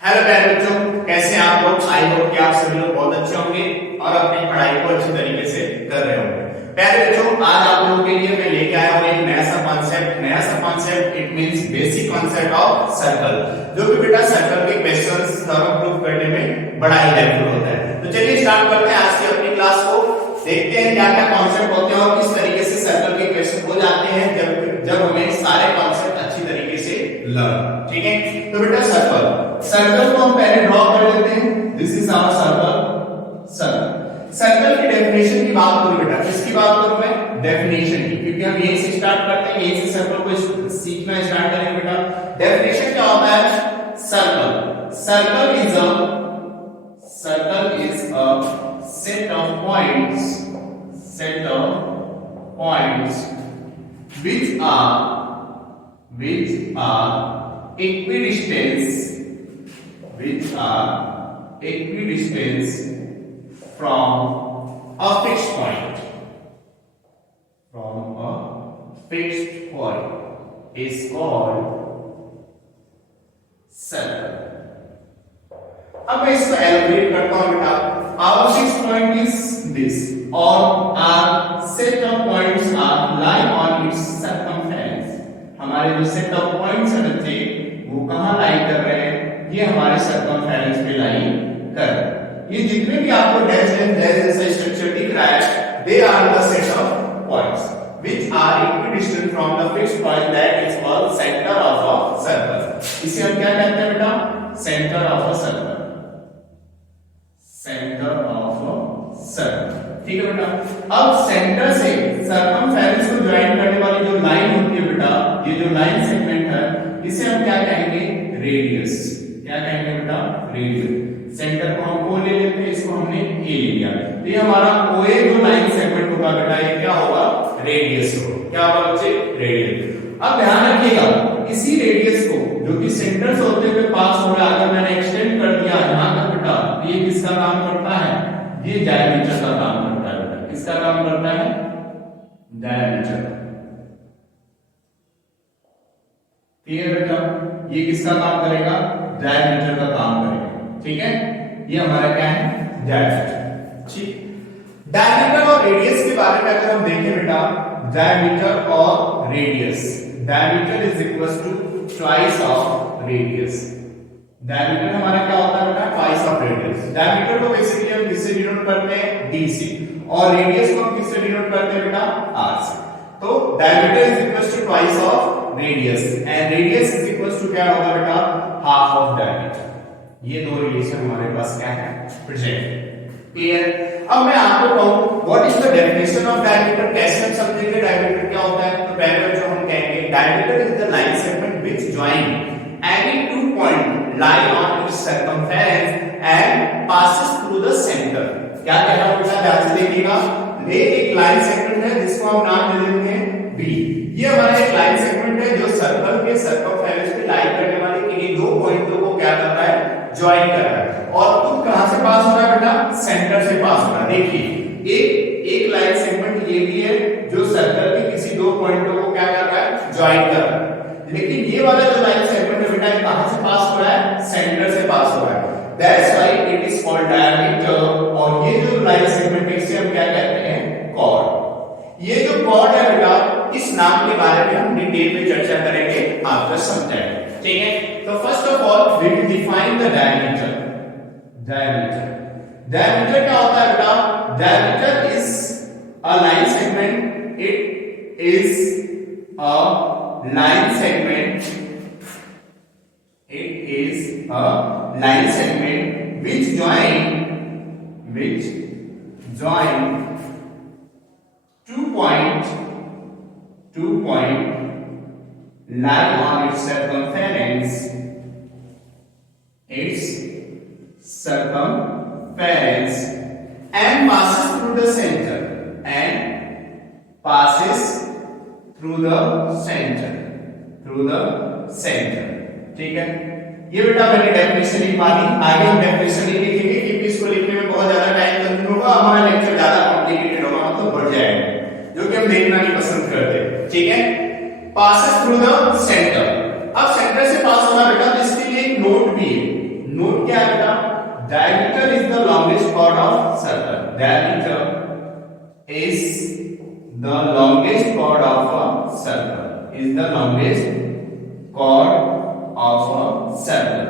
Hello प्यारे बच्चों, कैसे हैं आप लोग। आई होप कि आप सभी लोग बहुत अच्छे होंगे और अपनी पढ़ाई को अच्छी तरीके से कर रहे होंगे। प्यारे बच्चों, आज आप लोगों के लिए मैं लेके आया हूं एक नया सा concept. It means basic concept of circle, जो कि बेटा सर्कल के क्वेश्चंस थॉरो प्रूफ करने में बड़ा ही हेल्पफुल होता है। तो चलिए स्टार्ट करते हैं आज की अपनी क्लास को। देखते हैं क्या क्या कॉन्सेप्ट होते हैं और किस तरीके से सर्कल के क्वेश्चन हो जाते हैं जब हमें सारे कॉन्सेप्ट अच्छी तरीके से लर्न। ठीक है, तो बेटा सर्कल को हम पहले ड्रॉ कर लेते हैं। दिस इज आवर सर्कल की डेफिनेशन की बात करूं बेटा, किसकी बात करूं मैं? डेफिनेशन की, क्योंकि हम यहीं से स्टार्ट करते हैं, यहीं से सर्कल को सीखना स्टार्ट करेंगे बेटा। डेफिनेशन क्या होता है? Circle is a set of points which are equidistant from a fixed point is called circle. अब मैं इसको एलैबोरेट करता हूं बेटा। Our fixed point is this, or our set of points are lie on its circumference. हमारे जो set of points है बच्चे, वो कहाँ लाई कर रहे हैं? ये हमारे circumference पे लाई कर रहे हैं। ये जितने भी आपको डैश एंड डैश जैसा स्ट्रक्चर दिख रहा है, they are the set of points which are equidistant from the fixed point that is called center of a circle. इसे हम क्या कहते हैं बेटा? Center of a circle. ठीक है बेटा। अब सेंटर से सर्कमफेरेंस को ज्वाइन करने वाली जो लाइन होती है बेटा, ये जो लाइन सेगमेंट है, इसे हम क्या कहेंगे? रेडियस। क्या कहेंगे बेटा? रेडियस। सेंटर को हम O ले लेते हैं, इसको हमने A ले लिया, तो ये हमारा OA जो लाइन सेगमेंट होगा बेटा, ये क्या होगा? रेडियस होगा। क्या होगा बच्चे? रेडियस। अब ध्यान रखिएगा, इसी रेडियस को जो कि सेंटर से होते हुए पास हो रहा है, अगर मैंने एक्सटेंड कर दिया यहां तक बेटा, तो ये किसका काम करता है? ये डायमीटर का काम करता है बेटा। किसका काम करता है? डायमीटर। क्लियर बेटा? ये किसका काम करेगा? डायमीटर का काम करेगा। ठीक है, ये हमारा क्या है? डायमीटर। ठीक, डायमीटर और रेडियस के बारे में अगर हम देखें बेटा, डायमीटर और radius, diameter is equal to twice of radius. Diameter हमारा क्या होता है बेटा? Twice of radius. डायमीटर को बेसिकली हम किससे डिनोट करते हैं? D से, और रेडियस को हम किससे डिनोट करते हैं बेटा? R से। तो diameter is equal to twice of radius and radius is equal to क्या होगा बेटा? Half of diameter. ये दो रिलेशन हमारे पास क्या है? प्रेजेंट। क्लियर? अब मैं आपको कहूं what is the definition of diameter, कैसे हम समझेंगे डायमीटर क्या होता है? तो पहले जो हम कहेंगे, diameter is the line segment which join any two point lie on its circumference and passes through the center. क्या कह रहा हूं बेटा? ध्यान से देखिएगा। ये एक लाइन सेगमेंट है जिसको हम नाम दे देंगे B। ये हमारा एक लाइन सेगमेंट है जो सर्कल के सर्कमफेरेंस पे लाई करने वाले किन्हीं दो पॉइंटों को क्या कर रहा है? ज्वाइन कर रहा है। और खुद कहां से पास हो रहा है बेटा? सेंटर से पास हो रहा है। देखिए, एक लाइन सेगमेंट ये भी है जो सर्कल के किसी दो पॉइंटों को क्या कर रहा है? ज्वाइन कर रहा है। लेकिन ये वाला जो लाइन सेगमेंट है बेटा, कहां से पास हो रहा है? सेंटर से पास हो रहा है। That's why it is called diameter. और ये जो लाइन सेगमेंट है इसे हम क्या कहते हैं? कॉर्ड। ये जो कॉर्ड है बेटा, इस नाम के बारे में हम डिटेल में चर्चा करेंगे आफ्टर सम टाइम। ठीक है, तो first of all we will define the diameter. Diameter क्या होता है बेटा? Diameter is a line segment, it is a line segment which join two point lie on its circumference and passes through the center ठीक है, ये बेटा मैंने definition लिख मानी। आगे हम डेफिनेशन लिखेंगे क्योंकि इसको लिखने में बहुत ज्यादा टाइम कंज्यूम होगा, हमारा लेक्चर ज्यादा कॉम्प्लिकेटेड होगा, मतलब बढ़ जाएगा, जो कि हम देखना नहीं पसंद करते। ठीक है, passes through the center। अब सेंटर से पास होना बेटा, तो इसके लिए एक नोट भी है। longest chord of a circle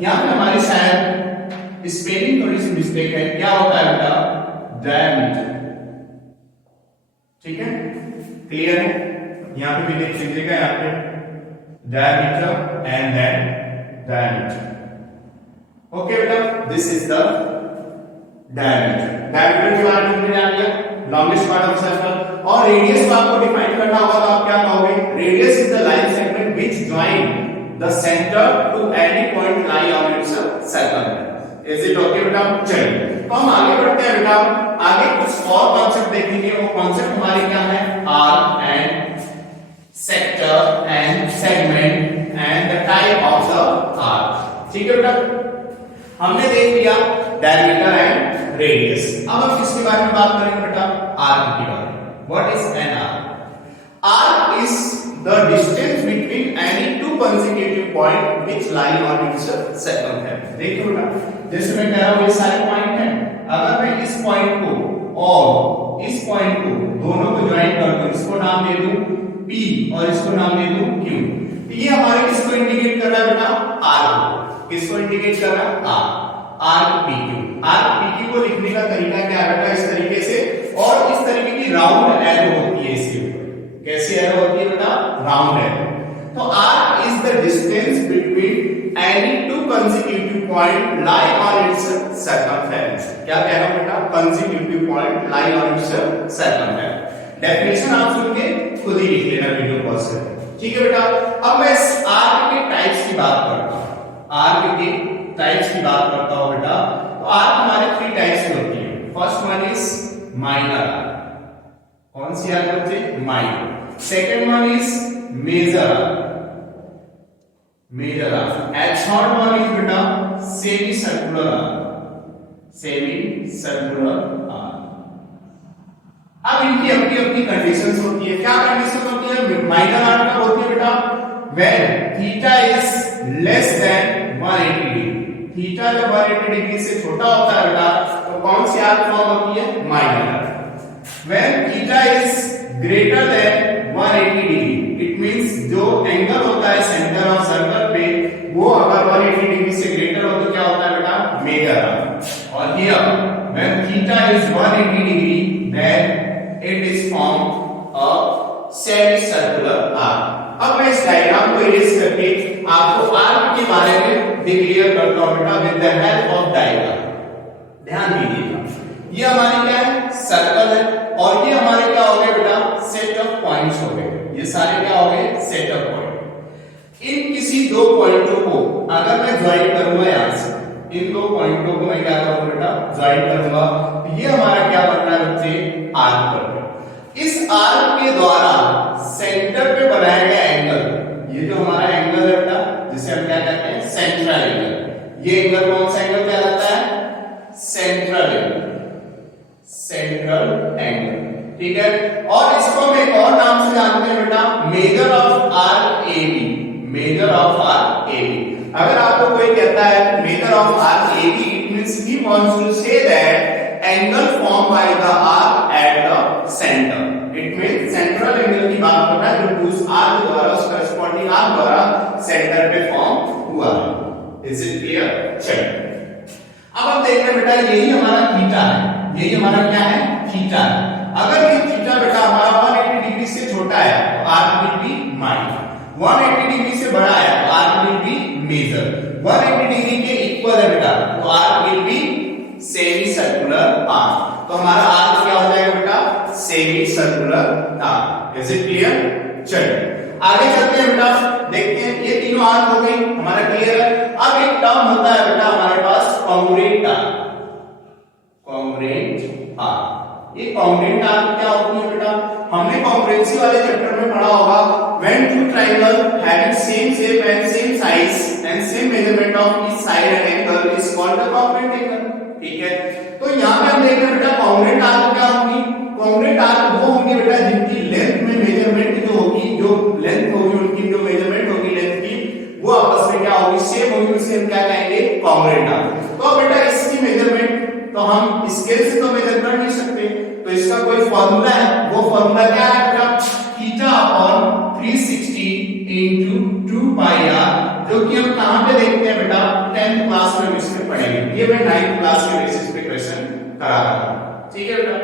यहाँ पे हमारी शायद स्पेलिंग थोड़ी सी मिस्टेक है। क्या होता है बेटा? डायमीटर। ठीक है, क्लियर है? यहाँ पे भी लिख लीजिएगा, यहाँ पे diameter and then diameter. Okay बेटा, this is the diameter. Diameter के बारे में हमने जान लिया, लॉन्गेस्ट पार्ट ऑफ सर्कल। और रेडियस को आपको डिफाइन करना होगा, तो आप क्या कहोगे? Radius is the line segment which join the centre to any point lie on its circle. Is it okay बेटा? चलिए तो हम आगे बढ़ते हैं बेटा। आगे कुछ और कॉन्सेप्ट देखेंगे। वो कॉन्सेप्ट हमारे क्या है? Arc and sector and segment and the type of the arc. ठीक है बेटा, हमने देख लिया डायमीटर एंड रेडियस। अब हम किसके बारे में बात करेंगे बेटा? आर्क के बारे में। What is an arc? Arc is the distance between any two consecutive point which lie on its circumference. देखिए बेटा, जैसे मैं कह रहा हूं ये सारे पॉइंट हैं, अगर मैं इस पॉइंट को और इस पॉइंट को दोनों को ज्वाइन कर दूं, इसको नाम दे दूं P और इसको नाम दे दूं Q, तो ये हमारे किसको इंडिकेट कर रहा है बेटा? आर्क। किसको इंडिकेट कर रहा है? Arc PQ। आर्क PQ को लिखने का तरीका क्या है बेटा? इस तरीके से, और इस तरीके की राउंड एरो होती है इसके ऊपर। कैसी एरो होती है बेटा? Round arrow. तो arc is the distance between any two consecutive point lie on its circumference. क्या कह रहा हूं बेटा? Consecutive point lie on its circumference. Definition आप सुन के खुद ही लिख लेना वीडियो पॉज करके। ठीक है बेटा, अब मैं आर्क के टाइप्स की बात करता हूं। आर्क के टाइप्स की बात करता हूं बेटा। तो आर्क हमारे 3 टाइप्स की होती है। First one is minor arc. कौन सी आर्क बच्चे? Minor. Second one is major arc. Major arc. And third one is बेटा semi circular arc. Semi circular arc. अब इनकी अपनी अपनी कंडीशंस होती है। क्या कंडीशन होती है? माइनर आर्क कब होती है बेटा? when theta is less than 180 degree. Theta जब 180 डिग्री से छोटा होता है बेटा, तो कौन सी आर्क फॉर्म होती है? Minor arc. when theta is greater than 180 degree, it means जो एंगल होता है सेंटर ऑफ सर्कल पे, वो अगर 180 डिग्री से ग्रेटर हो तो क्या होता है बेटा? Major arc. और here when theta is 180 degree, then it is formed a semicircular arc। अब मैं इस डायग्राम को इरेज करके आपको आर्क के बारे में डिक्लेयर करता हूं बेटा with the help of diagram. ध्यान दीजिएगा, ये हमारी क्या है? सर्कल है, और ये हमारे क्या हो गए बेटा? सेट ऑफ पॉइंट्स हो गए। ये सारे क्या हो गए? Set of point. इन किसी दो पॉइंटों को अगर मैं ज्वाइन करूंगा यहां से, इन दो पॉइंटों को मैं क्या करूंगा बेटा? ज्वाइन करूंगा, तो ये हमारा क्या बन रहा है बच्चे? आर्क बन रहा है। इस आर्क के द्वारा सेंटर पे बनाया गया एंगल, ये जो हमारा एंगल है बेटा, जिसे हम क्या कहते हैं? Central angle. ये एंगल कौन सा एंगल कहलाता है? Central angle. Central angle. ठीक है, और इसको हम एक और नाम से जानते हैं बेटा, major of arc AB। Major of arc AB। अगर आपको कोई कहता है major of arc AB, it means he wants to say that angle form by the arc at the centre. It means central angle की बात कर रहा है जो उस आर्क द्वारा, उस करेस्पॉन्डिंग आर्क द्वारा सेंटर पे फॉर्म हुआ है। Is it clear? चलिए अब हम देख रहे हैं बेटा, यही हमारा थीटा है। यही हमारा क्या है? थीटा है। अगर ये थीटा बेटा हमारा 180 डिग्री से छोटा है तो arc will be minor. 180 degree से बड़ा है तो arc will be major. 180 degree के इक्वल है बेटा तो arc will be semi circular arc. तो हमारा आर्क क्या हो जाएगा बेटा? Semi circular arc. Is it clear? चलिए आगे चलते हैं बेटा, देखते हैं। ये तीनों आर्क हो गई, हमारा क्लियर है। अब एक टर्म होता है बेटा हमारे पास कॉन्ग्रुएंट आर्क। कॉन्ग्रुएंट आर्क, ये कॉन्ग्रुएंट आर्क क्या होती है बेटा? हमने कॉन्ग्रुएंसी वाले चैप्टर में पढ़ा होगा, when two triangle having same shape and same size and same measurement of each side and angle is called the congruent angle। ठीक है, तो यहाँ पे हम देख रहे हैं बेटा कॉन्ग्रुएंट आर्क क्या होगी? कॉन्ग्रुएंट आर्क वो होंगे बेटा जिनकी लेंथ में मेजरमेंट जो होगी, जो लेंथ होगी उनकी जो मेजरमेंट होगी लेंथ की, वो आपस में क्या होगी? सेम होगी। उसे हम क्या कहेंगे? Congruent arc. तो बेटा इसकी मेजरमेंट तो हम स्केल से तो मेजर कर नहीं सकते, तो इसका कोई फॉर्मूला है। वो फॉर्मूला क्या है बेटा? Theta upon into 2 pi r, जो कि हम कहां पे देखते हैं बेटा 10th क्लास में इसमें पढ़ेंगे। ये मैं 9th क्लास के बेसिस पे क्वेश्चन करा रहा हूं, ठीक है बेटा।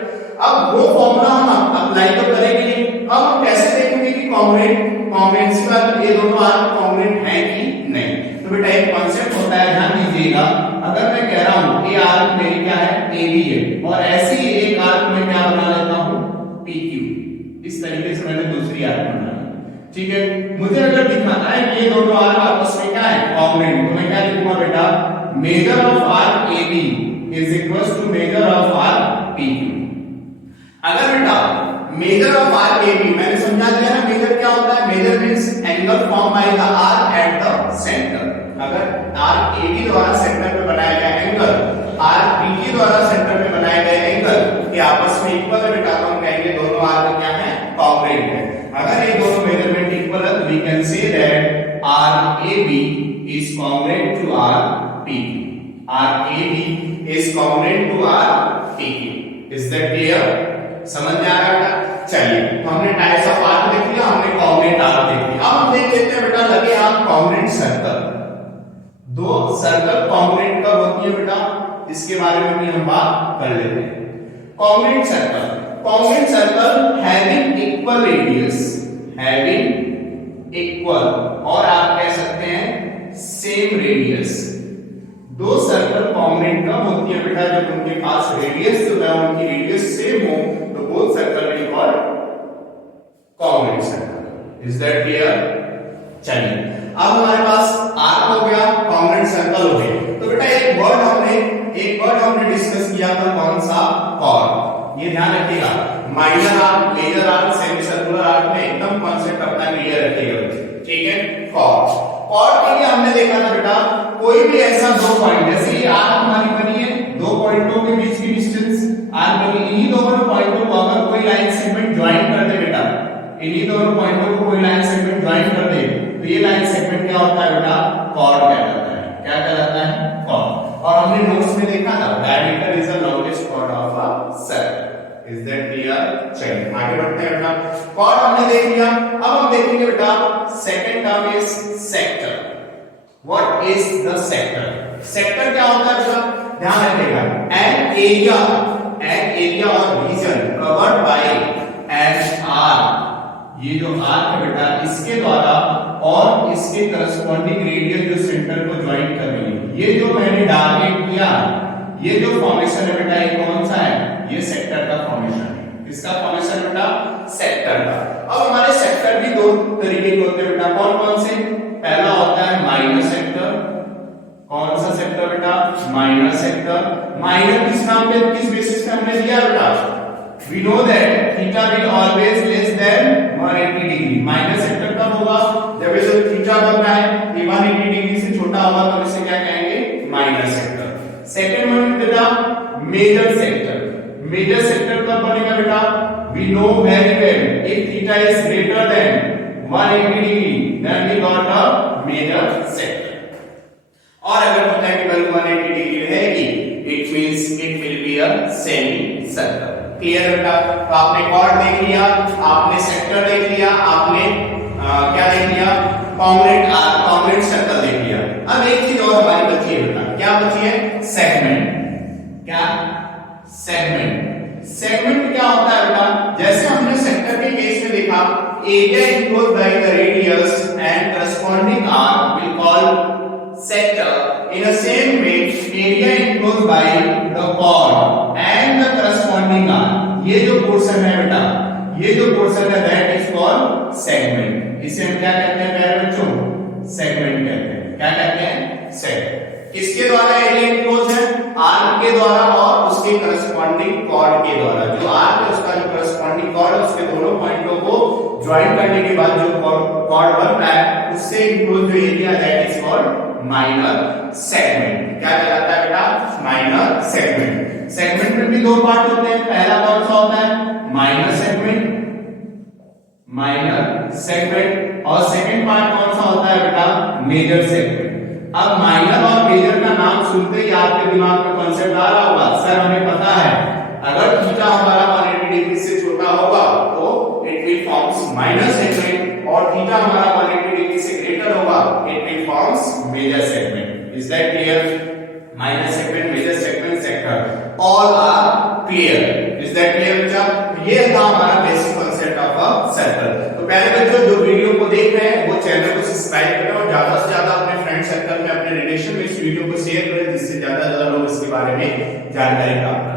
अब वो फॉर्मूला हम अप्लाई तो करेंगे नहीं, अब हम कैसे देखेंगे कि कॉन्ग्रुएंसी का ये दोनों आर्क कॉन्ग्रुएंट है कि नहीं। तो बेटा एक कांसेप्ट होता है, ध्यान दीजिएगा, अगर मैं कह रहा हूं ये आर्क मेरी क्या है AB है, और ऐसी एक आर्क में क्या बना लेता हूं PQ, इस तरीके से मैंने दूसरी आर्क बना ली, ठीक है। मुझे अगर दिखाना है कि ये दोनों आर्क आपस में क्या है कॉन्ग्रुएंट, तो मैं क्या लिखूंगा बेटा, major of arc AB is equal to major of arc PQ। अगर बेटा मेजर ऑफ आर्क AB मैंने समझा दिया ना, मेजर क्या होता है, major means angle form by the arc at the centre. अगर आर्क AB द्वारा सेंटर पे बनाया गया एंगल आर्क BQ द्वारा सेंटर पे बनाए गए एंगल के आपस में इक्वल है बेटा, तो हम कहेंगे दोनों आर्क क्या है कॉन्ग्रुएंट है। अगर ये दोनों मेजरमेंट इक्वल है तो we can say that arc AB is congruent to arc PQ, arc AB is congruent to arc PQ। Is that clear? समझ में आ रहा है? चलिए, तो हमने टाइप्स ऑफ आर्क देख लिया, हमने कॉन्ग्रुएंट आर्क देख लिया। अब हम देख लेते हैं बेटा लगे आप कॉन्ग्रुएंट सर्कल। दो सर्कल कॉन्ग्रुएंट कब होती है बेटा, इसके बारे में भी हम बात कर लेते हैं। Congruent circle having equal radius, having equal, और आप कह सकते हैं सेम रेडियस। दो सर्कल कॉन्ग्रुएंट कब होती है बेटा, जब उनके पास रेडियस जो है उनकी रेडियस सेम हो, तो both circle will be called congruent circle. Is that clear? चलिए, अब हमारे पास आर्क हो गया, कॉन्ग्रुएंट सर्कल हो गया। तो बेटा एक वर्ड हमने डिस्कस किया था, कौन सा? कॉर्ड। ये ध्यान रखिएगा, minor arc, major arc, semi circular arc में एकदम कांसेप्ट अपना क्लियर रखिएगा, ठीक है। कॉर्ड के लिए हमने देखा था बेटा कोई भी ऐसा दो पॉइंट, जैसे ये आर्क हमारी बनी है, दो पॉइंटों के बीच की डिस्टेंस आर्क बनी, इन्हीं दोनों पॉइंटों को अगर कोई लाइन सेगमेंट ज्वाइन कर दे बेटा, इन्हीं दोनों पॉइंटों को कोई लाइन सेगमेंट ज्वाइन कर दे, तो ये लाइन सेगमेंट क्या होता है बेटा, कॉर्ड कहलाता है। क्या कहलाता है? कॉर्ड। और हमने नोट्स में देखा था diameter is the longest chord of a circle. Is that clear? चलिए आगे बढ़ते हैं बेटा। कॉर्ड हमने देख लिया, अब हम देखेंगे बेटा second term is sector. What is the sector? Sector क्या होता है बेटा, ध्यान रखिएगा, एन एरिया और region covered by an arc. ये जो आर्क है बेटा, इसके द्वारा और इसके करस्पॉन्डिंग रेडियस जो सेंटर को ज्वाइन कर रही है, ये जो मैंने डार्क किया, ये जो फॉर्मेशन है बेटा, ये कौन सा है? ये सेक्टर का फॉर्मेशन है। किसका फॉर्मेशन बेटा? सेक्टर का। अब हमारे सेक्टर भी दो तरीके के होते हैं बेटा, कौन कौन से? पहला होता है माइनर सेक्टर। कौन सा सेक्टर बेटा? Minor sector. माइनर किस नाम पे, किस बेसिस पे हमने दिया बेटा? We know that theta will always less than 180 degree. Minor sector कब होगा? जब ये जो थीटा बन रहा है ये 180 डिग्री से छोटा होगा, तो इसे क्या कहेंगे? Minor sector. सेकंड वन बेटा मेजर सेक्टर। मेजर सेक्टर कब बनेगा बेटा? We know very well if theta is greater than 180 degree then we got a major sector। और अगर पता है कि वैल्यू 180 डिग्री रहेगी, it means it will be a semi circle। Clear बेटा? तो आपने कॉर्ड देख लिया, आपने सेक्टर देख लिया, आपने क्या देख लिया? कॉन्ग्रुएंट सर्कल देख लिया। अब एक चीज और हमारी बची है बेटा, क्या बची है? सेगमेंट। क्या? सेगमेंट क्या होता है बेटा? जैसे हमने सेक्टर के केस में देखा, area enclosed by the radius and corresponding arc will call sector। in the same way area enclosed by the chord and the corresponding arc, ये जो पोर्शन है बेटा, ये जो पोर्शन है that is called segment। इसे हम क्या कहते हैं प्यारे बच्चों? सेगमेंट कहते हैं। क्या कहते हैं? सेगमेंट। किसके द्वारा एरिया इनक्लोज है? आर्क के द्वारा और उसके करस्पॉन्डिंग कॉर्ड के द्वारा। जो आर्क है उसका जो करस्पॉन्डिंग कॉर्ड है, उसके दोनों पॉइंटों को ज्वाइन करने के बाद जो कॉर्ड बन रहा है उससे इनक्लोज जो area that is called minor segment. क्या कहलाता है बेटा? Minor segment. सेगमेंट में भी दो पार्ट होते हैं, पहला कौन सा होता है? माइनर सेगमेंट, और सेकंड पार्ट कौन सा होता है बेटा? Major segment. अब माइनर और मेजर का नाम सुनते ही आपके दिमाग में कॉन्सेप्ट आ रहा होगा, सर हमें पता है अगर थीटा हमारा 180 डिग्री से छोटा होगा तो it will forms minor segment, और थीटा हमारा 180 degree it reforms major segment. Is that clear? Minor segment, major segment, sector, all are clear. Is that clear बच्चा? ये था हमारा basic concept of a circle. तो प्यारे बच्चों, जो वीडियो को देख रहे हैं वो चैनल को सब्सक्राइब करें और ज्यादा से ज्यादा अपने फ्रेंड सर्कल में, अपने रिलेशन में इस वीडियो को शेयर करें, जिससे ज्यादा लोग इसके बारे में जानकारी प्राप्त